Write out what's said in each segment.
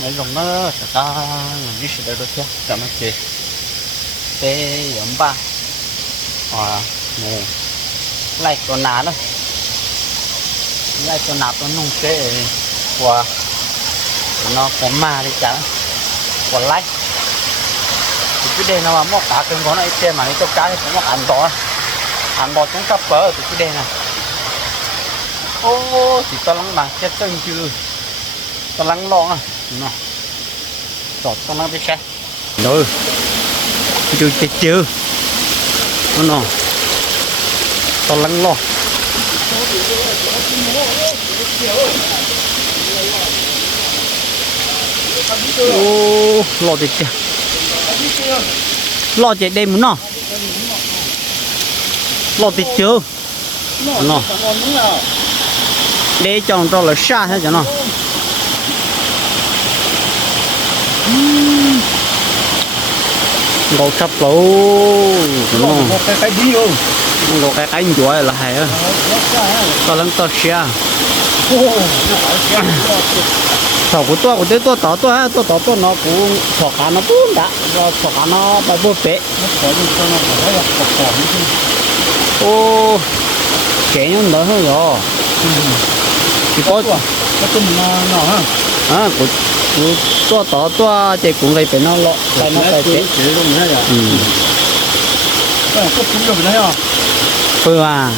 mấy rồng nó sẽ ta làm gì sẽ được chứ. Cho nó kì tê giống ba. À mù. Lại còn nà nữa lại còn ná con nung tê của nó có ma đi chả. Của lại thì cái đèn nó mà móc cả cơn có nó ít tiền mà nó cho cá thì cũng móc ăn bò. Ăn bò chúng sắp bờ từ cái đèn này ô, thì tao lắng mà chết chân chưa? Tao lắng lo à nó rồi con nó đi xe. Rồi chưa chưa chưa. Nó nọ, tao lắng lo ô lo chết chưa lo chết đây muốn nó. Lo chết chưa? Nó để chồng cho là xa thế cho nó. Ngồi sắp lỗ nó cái cái gì không ngồi cái chuối là hay á. To lắm to xa thầu của tôi của tôi tôi tỏ tôi ha tôi tỏ tôi nó cũng thọ cả nó cũng đã. Rồi thọ cả nó bao bố bể ô trẻ nhau đỡ hơn rồi chỉ có cái tôm nó ha à của của tôi tỏ tôi chỉ cũng lấy phải nó lọ lại nó phải rồi ừ. À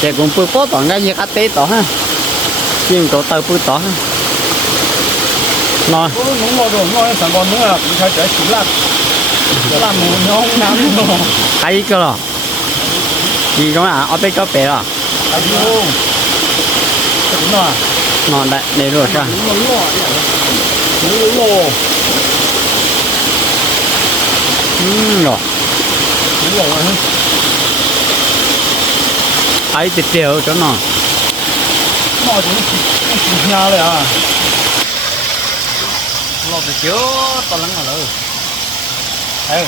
chỉ cũng bự có tỏ ngay như cá tế tỏ ha. Nhưng có tàu bự tỏ ha. Nó nó nó rồi nó sản con nữa là cũng phải chạy chỉ là làm nó không nắm nó cái cái rồi gì đó à ở bên có bể rồi cái gì nó đây để rồi sao rồi. Ấy, thì tiêu cho nó. Nó chỉ nhà rồi à lo thì chưa tao lắng rồi ê,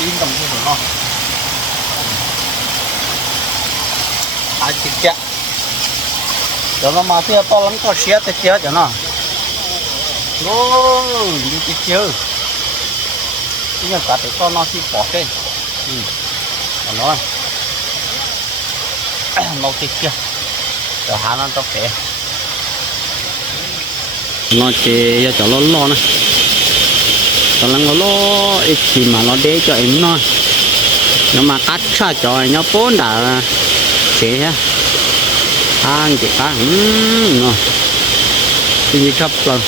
yên tâm của nó. Ai chịu chắc nó mà thì to lắm có xe thì kia cho nó. Nó đi chịu chưa nhưng cả thì con nó thì bỏ cái. Ừ. Nó, nó mau chịu chưa cho hà nó tóc kệ nó chỉ cho nó lo nè. Cho nó lo ít thì mà nó để cho em nó. Nhưng mà cắt cho cho nó bốn đã à, chế ha ăn chỉ cá ừm nó thì chấp lần.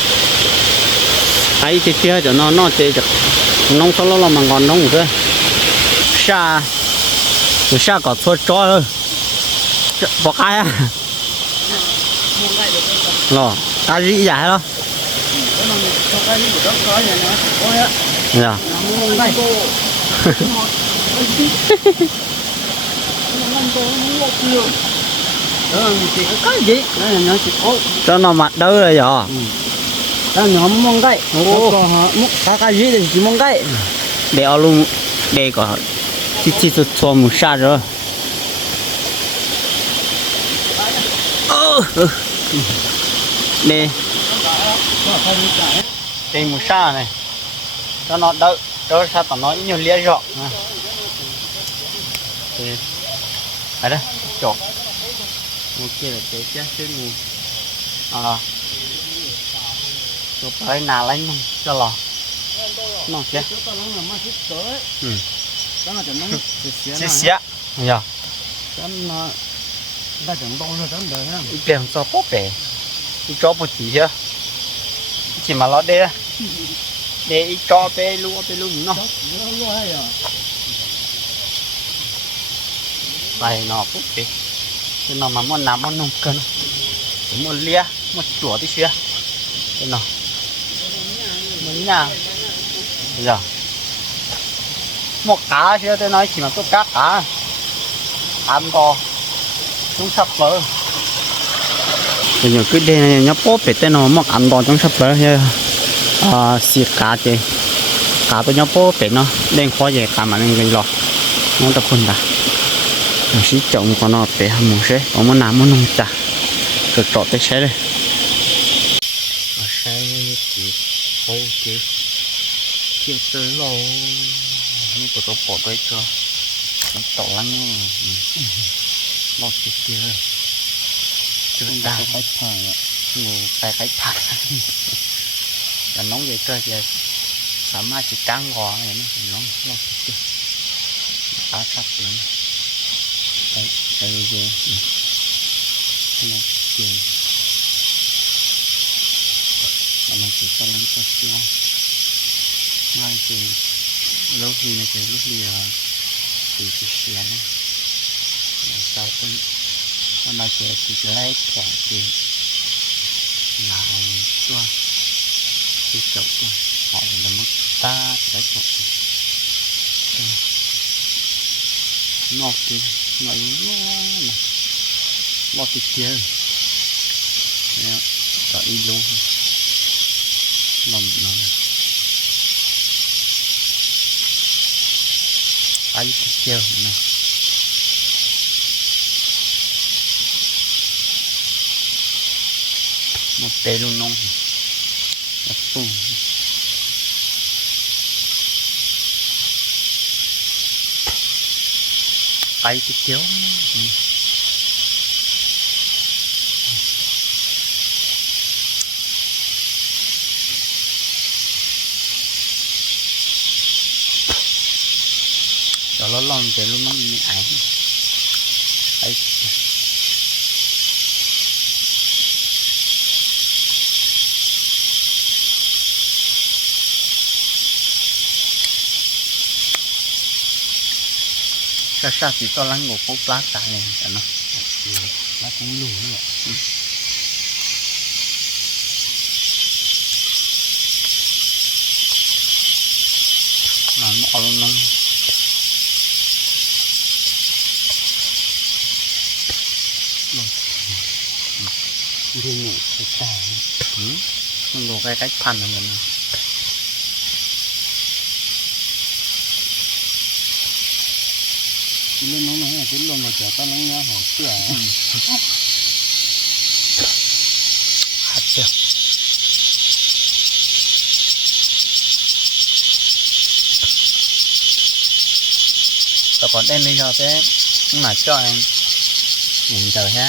Ấy chỉ chia cho nó nó chế chắc nông số lo mà còn nông thế. Xa xa có thua cho bỏ cái à lo ta gì vậy đó? Cái gì đó có Gõ Để không bỏ lỡ những video hấp dẫn có gì? Là có cho nó mặt đâu rồi giờ đó nó mong cái. Họ múc cá cái gì thì chỉ mong cái. Để ở luôn để có chỉ chỉ tôi cho một sa rồi. Ừ. để. Để một sa này. Cho nó đỡ đỡ sa tao nói nhiều lia rõ à. thì ở đây chỗ chứ ngu à chỗ tới nào lấy nông cho lò. Nó kia nó Ừ. nó xí xía. Dạ. Đó nó ta chẳng đâu rồi đó đời ha tiền cho bố bể cho một tí chứ chỉ mà nó đê. Để cho bê luôn bê luôn nó. Nó lo bài nó bố bể cái nó mà muốn làm muốn nông cân? Một lia một chùa tí xưa cái nó muốn nhà. Bây giờ. Một cá xưa tôi nói chỉ mà tôi cá cá. Ăn to chúng sắp vỡ bây giờ cứ đây này nhá bố bể tên nó mắc ăn to chúng sắp vỡ nha à xịt cá chứ cá tôi nhá bố bể nó đen khó dễ cá mà nên gây lo nó tập quân đã nó chỉ trồng con nó bể hầm một xe có muốn làm muốn nông chả. Cực trọ tới xe đây. Xe thì ok chia tới lô. Nó tụi tôi bỏ đây cho. Nó tổ lắng lo chia chia chưa đa cái thằng ngủ tại cái thằng là nóng vậy cơ giờ sớm mai chỉ trắng gò này nó nóng. Lo chia chia cá sắp lắm rồi, đây. Gì ừ. cái này chia mà chỉ cho lắm cho chia ngay thì lúc khi này thì lúc đi ờ, là thì chỉ xé này. Sau tôi nó nói chuyện thì chỉ lấy thẻ thì lại tua cái chậu tua họ là mất ta thì lấy chậu ừ. nó thì nó nó thì kia Đấy, cho đi luôn lòng nó ai thì kia nè một tê luôn ไปสีเดี๋ยวเราลองเจอลูกน้งมีไอไอ ai thì kéo cho nó lon để lúc nó bị ảnh ấy cái sao chỉ to lắng ngủ cũng plát tại này cho nó lá cũng lù nữa nó mỏ luôn nó đi nhẹ cái tà ừ. nó đồ cái cách พัน กินเล่นน้องน้อยกินลงมาจากตั้งน้องน้อยหอบเสื้อหัดเจ็บแต่ก่อนเอ็นนี่ยอเป้หมาจ่อยหนึ่งเจอฮะ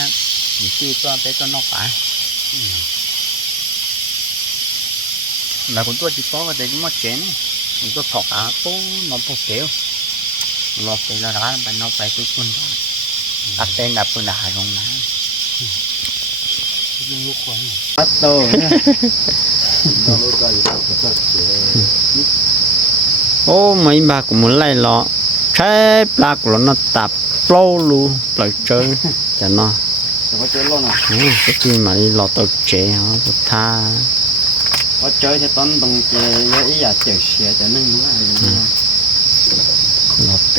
หนึ่งที่ตัเป้ตัวนอกไปแล้วคนตัวจีบก็เด็กมอดเจนคนตัวถอดอาโป้นอนพวกเกลียว lo cái là ra mà nó phải tôi quân đặt tên là quân dùng lúc khoan. Bắt đầu ô mấy bà cũng muốn lại lọ. Trái bạc của nó tạp lâu luôn lại chơi. Cho nó ừ, cái gì mà đi lọ tàu trẻ hả? Tha. Có chơi thì toán đồng chơi với ý là chơi xe cho nên nó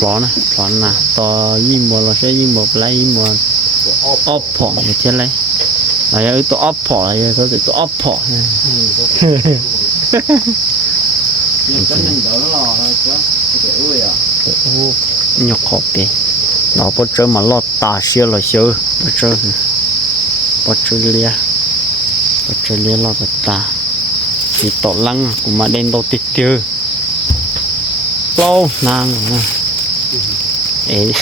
lọ nè lọ nè to gì mà lọ sẽ gì mà lấy mà ốp phỏ như thế lấy. Là cái tôi ốp phỏ là cái tôi ốp phỏ à? Nhọc khó bể nó bắt chơi mà lọt tà xia là xưa bắt chơi bắt chơi lia bắt chơi lia lọt tà chỉ tổ lăng cũng mà đen đâu tịt chưa lâu nàng ê.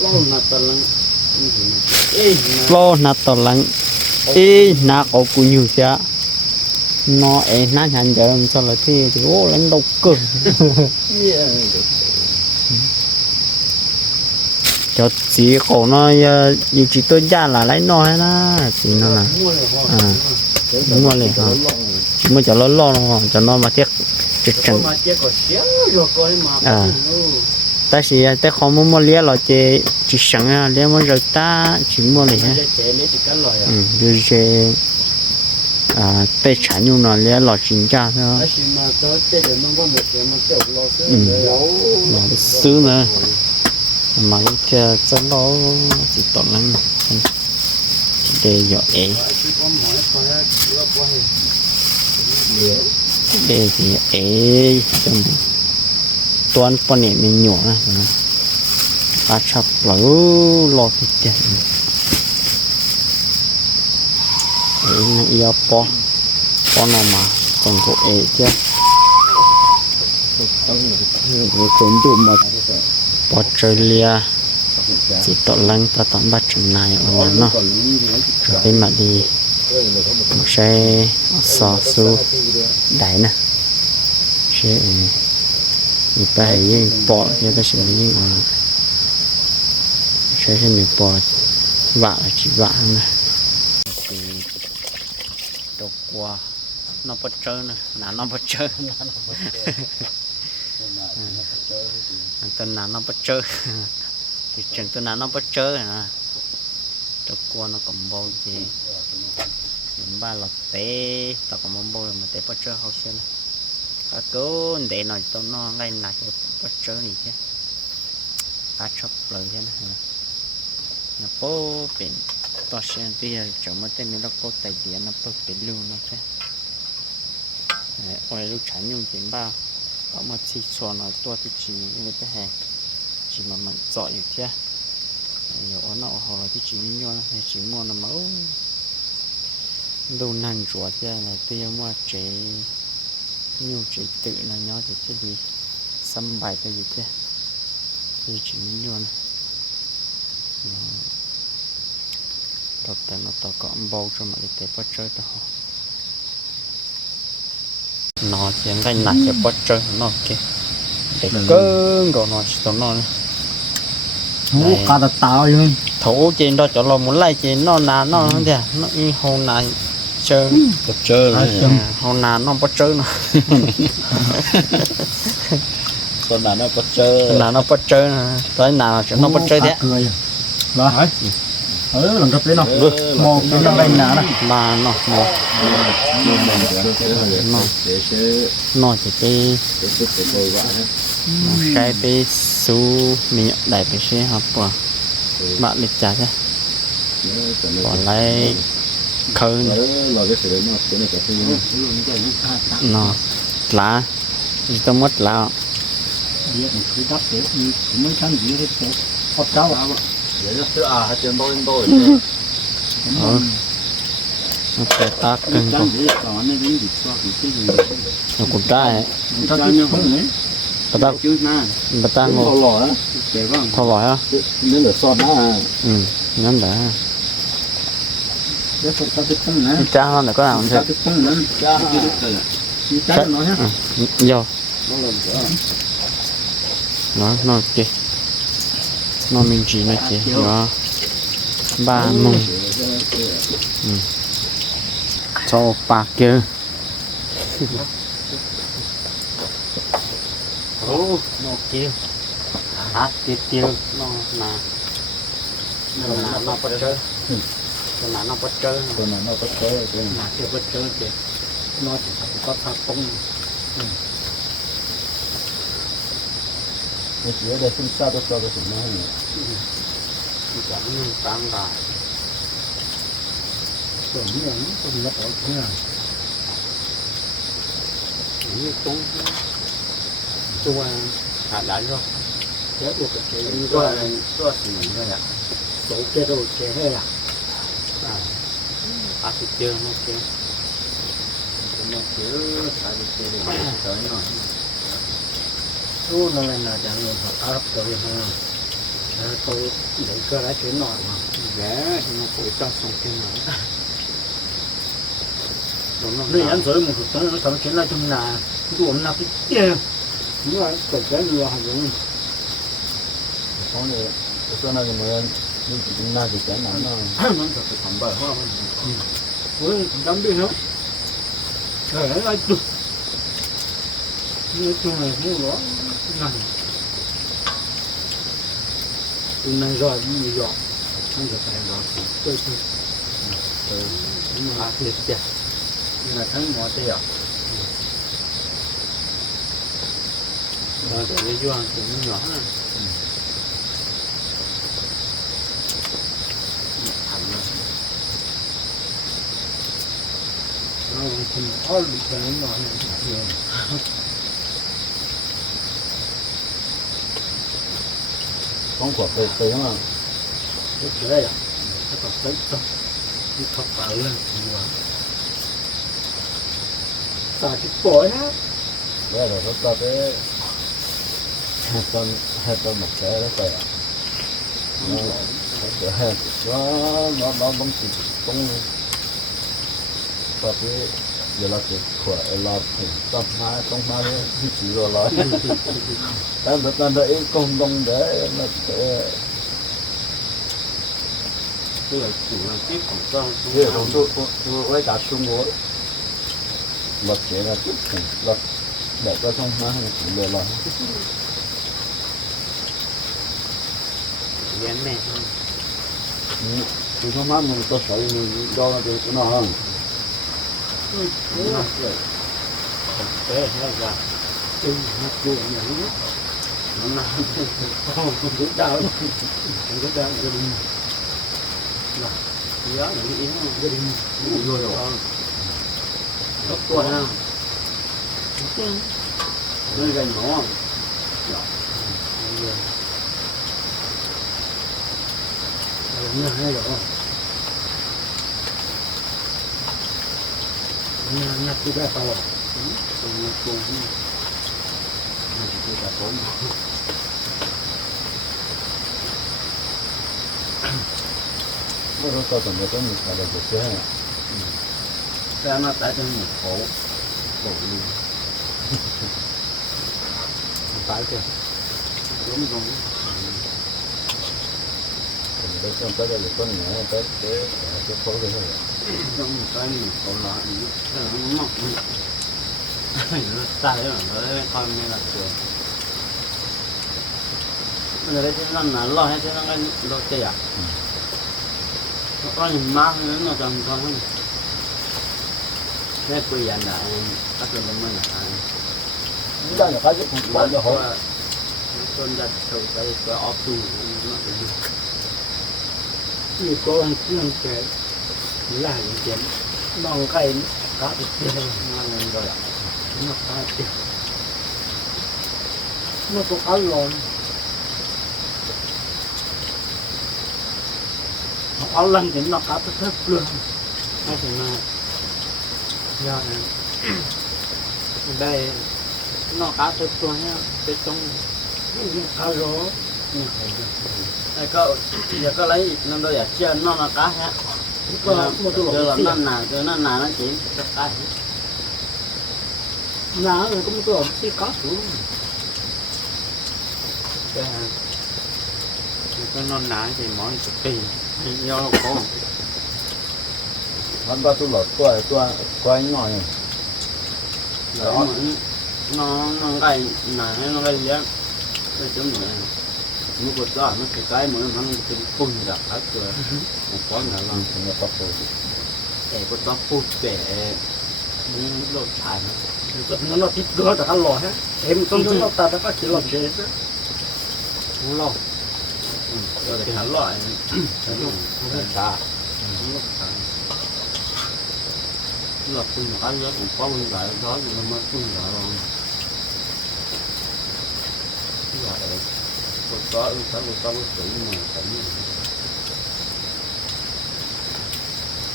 Lâu là tao lăng. Ê na na có cũng nhiều chứ nó ê na nhận giờ làm sao là thế? Thì ô lên đâu cơ cho chỉ cổ nó ờ, dù chỉ tôi ra là lấy nó hết á chỉ nó là À. Rồi liền hả? mới cho nó lo cho nó mà tiếc coi mà À. ta chỉ ta không muốn mua lia là chỉ chỉ sẵn à lia mới rồi ta chỉ mua liền ha cắn lời à? Ừ rồi chỉ à tài sản như nó lia là chính ra thôi Ở xí mà tớ chỉ để ế con thì ế trong tuan này mình nhỏ à, này chập lỡ lo thì ế nó po. Po nó mà, còn có ế chứ. Rồi cũng mà bỏ chơi lia. Chỉ tội lăng ta tóm bắt trận này ở nhà nó. Rồi mà đi xe sò su đại nè. Xe mi bay yên bỏ cho ta xin yên à xe sẽ mi bỏ vạ là chỉ vạ nè. Thì đọc qua nó bắt chơi nè. Nà, nó bắt chơi tên nà, nó bắt chơi thì chừng tên nà, nó bắt chơi nè. Đọc qua nó còn bao gì mình ba lọt té. Tao còn mong bôi mà té bắt chơi học xem các cố để nói tao nó ngay là cho bắt chơi này chứ. Cá chọc lời chứ nè. Nó bố biển tao xem bây giờ chồng mà tên nó có tài điện nó bố biển luôn nó chứ. Ôi, lúc chán nhung tiền bao có một chi cho nó to thì chỉ người ta hè. Chỉ mà mình giỏi được chứ. Nhiều nó họ thì chỉ nhau thì chỉ mua nó máu đồ năn chúa chứ là tiêu mà chế nhiều chế tự là nhau thì cái gì xăm bài cái gì chứ thì chỉ nhau này tập tại nó tập có bầu cho mà đi tới bắt chơi tao nó chỉ cái nạt cho bắt chơi nó kì, để cơn của nó chỉ nó Ủa, cá tao tao luôn thủ trên đó chỗ lo muốn lấy trên nó là nó thế nó y hôm nay chơi. Tập chơi À, hôm nào nó bắt chơi nó Con nào nó bắt chơi. Hôm nào nó bắt chơi nó tới nào nó bắt chơi thế cười. Vâng hả? Ừ, lần gặp đấy nó Một cái trong đây nè mà nó một. Nó. Nó chỉ cái cái cái số mình đại cái xe học của bạn lịch trả thế còn lại khơi nó lá. Chỉ tao mất lá. Biết một cái đắp để như mấy tháng gì hết rồi Hot cháu à? Ờ. nó sẽ ta cưng con nó cũng trái Ta cứ không đấy bà ta bà ta ngồi. kho vòi á ừ nhắm đã Để ta cứ không đấy cha hơn là có nào không Ta chứ cứ không đấy Trái nó ha ừ vô. Nó nó kì nó mình chỉ nó kì nó ba mùng. Ừ. Cho ba kia. Ô nó kêu hát tiêu nó là nó là nó bắt chơi nó nó bắt chơi Con nào nó bắt chơi mà chưa bắt chơi thì nó chỉ có thằng công Nó chỉ ở đây xin xa tôi cho cái sự nó này chẳng tam đại là nó không lắp ở nào như tung tung thả lại rồi Thế được cái Ini có kau kau sini ni ya. số cái đồ chế hay là Aku chưa nó kia. nó cứ tại vì cái này tới nó Ô, nó là là chẳng người Phật Arab tới ha Thế tôi để cơ lại chuyện nọ mà Vé thì nó cũng cho xong kia nó. Đúng không? Nếu anh tới một tế nó thậm chí là trong là uống là cái kia Nó là cái cái lừa hả đúng có này cái này mà nhưng chỉ chúng ta thì cái nào nó Nó thật sự phẩm bờ hoa Ôi, dám biết không? Trời ơi, ai chụp Nói chung là không có Này Từ này rồi, như vậy rồi Không được phải rồi Tôi tôi Nhưng mà thiệt chả Nhưng mà thấy ngọt thế à? Rồi để cái doang cũng nhỏ nè. Không có cái này không có từ từ mà Cái kia à Nó còn tới xong Cái thật ở lên Nhiều xả chỉ bỏi ha Đấy là nó ta cái hai con hai con một cái đó phải à nó nó nó nó nó bóng chỉ bóng ta tới giờ là cái khỏe là phải tâm hai tâm hai đấy chỉ rồi nói em được ăn đấy công công để nó sẽ tức là chủ là tiếp của con cái đồng tôi tôi lấy cả xung quanh lật chế là tiếp cùng lật để cho trong má này chỉ lừa lọc ghén mẹ thì trong má mình có sợi mình đo nó được nó hơn thế thế là ừ nó buồn nhảy nó là không không biết đau không biết đau gia đình nhớ những ý nó gia đình ngủ rồi rồi gấp tuổi ha nơi gần nó nhà hay rồi นี่นี่คือได้ตลอดตรงนี้ตรงนี้นี่คือแบบผมก็รู้ตัวตรนี้ต้องมีอะไรจะเชื่แต่หน้าตาจะมีเขาโอ้ยตายเถอะล้มลงผมได้จำได้เลยต้นไหนแต่เด็กจะพ้นเลยเหรอ trong một cái mình có là nó mọc nó ta đấy mà nó con nên là sửa bây giờ cái nó là lo hết cái nó cái lo tiền à nó có nhìn má nó trong con hết cái quỳ anh đã các cái mình là chúng ta là cái gì cũng bảo cho họ con đặt đầu cái cái ốp tù nó phải đi chỉ có anh cũng cái ย่าอย่างเช่นน้องไก่พระติเตียงมาเงินักพระติดเมื่อตกอัลลอนเอาลังเห็นนักตาะเพิ่มเปลืองไม่ถึงมายอดนะได้นอกตาตัวตัวเนี่ยไปตรงนี่เขาโลแล้วก็เดี๋ยวก็เลยนั่นเราอยากเชื่อนอกตาฮะ lon nó nà giờ nó nà nó chỉ cái cá rồi cũng một cái lon xuống cái non nã thì mỗi chục kỳ do nó có hắn ta tôi lọt qua qua qua anh nói này nó nó cái nà nó cái gì á cái chúng này มุก็ได้มันก็ได้เหมือนมันเป็นปุ่นดักครับตัวป้อนหลังผมก็ต้องพูแต่ก็ต้องพูดแต่นี่รถชายนะมันเราพิจารณแต่ฮัล่อลฮะเอ็มต้องดูเราตาแต่ก็คิดเราเชื่อเราเราจะฮัลโหลไอ้นี่ตาเชาปุ่นกันแล้วก็มันหลายร้อยมันมาปุ่นหลายร้อย có có có có cái chữ mà tỉnh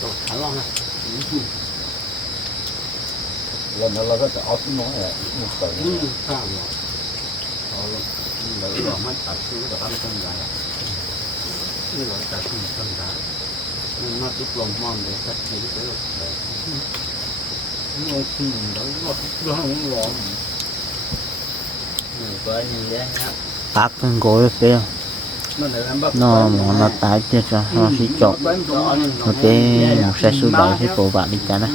rồi hắn lo nè lần đó là cái áo nói là một tờ ừ sao rồi rồi nữ rồi mới tập xuống được ăn cơm gà như loại tập xuống cơm gà nên nó tiếp lòng mòn để cách chỉ cái lúc nó thì nó nó nó không lò người coi như thế á tát con gối kia. Nó mà nó tái chết cho nó sẽ chọn. Nó cái một xe số đổi thì cổ bạn đi cả đó